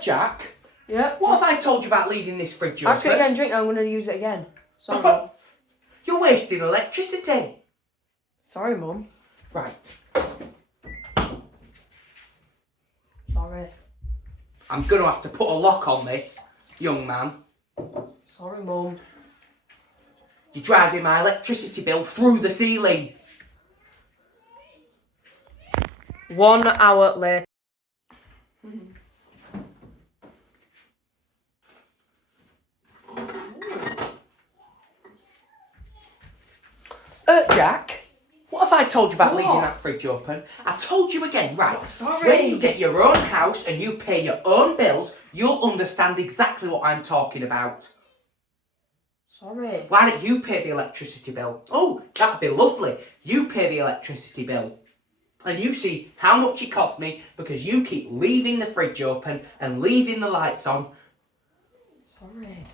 Jack? Yeah? What have I told you about leaving this fridge open? Actually, again, drink. I'm going to use it again. Sorry, Mum. You're wasting electricity. Sorry, Mum. Right. Sorry. I'm going to have to put a lock on this, young man. Sorry, Mum. You're driving my electricity bill through the ceiling. 1 hour later. Jack? What have I told you about What? leaving that fridge open? I told you again, right? Oh, sorry. When you get your own house and you pay your own bills, you'll understand exactly what I'm talking about. Sorry. Why don't you pay the electricity bill? Oh, that'd be lovely. You pay the electricity bill. And you see how much it costs me because you keep leaving the fridge open and leaving the lights on. Sorry.